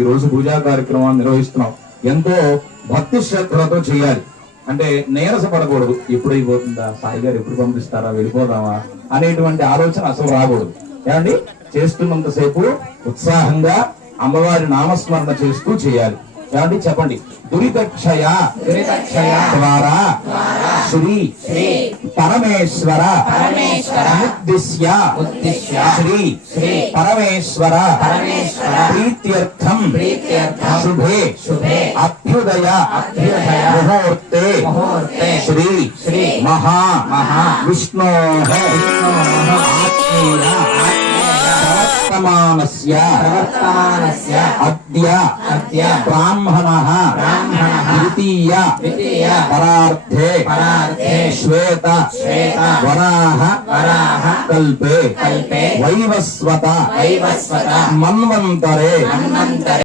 ఈ రోజు పూజా కార్యక్రమాన్ని నిర్వహిస్తున్నాం. ఎంతో భక్తి శ్రద్ధలతో చేయాలి. అంటే నీరసపడకూడదు. ఎప్పుడు అయిపోతుందా, సాయి గారు ఎప్పుడు పంపిస్తారా, వెళ్ళిపోదామా అనేటువంటి ఆలోచన అసలు రాకూడదు. ఏమండి, చేస్తున్నంతసేపు ఉత్సాహంగా అమ్మవారి నామస్మరణ చేస్తూ చేయాలి. ఏమండి చెప్పండి. దురితక్షయ ద్వారా శ్రీ పరమేశ్వర ఉద్దిశ్య శ్రీ పరమేశ్వర ప్రీత్యర్థం శుభే అభ్యుదయ ముహూర్తే శ్రీ మహా విష్ణో ప్రవర్తమానస్య అద్య బ్రాహ్మణః ద్వితీయ పరార్థే శ్వేత వరాహ కల్పే వైవస్వత మన్వంతరే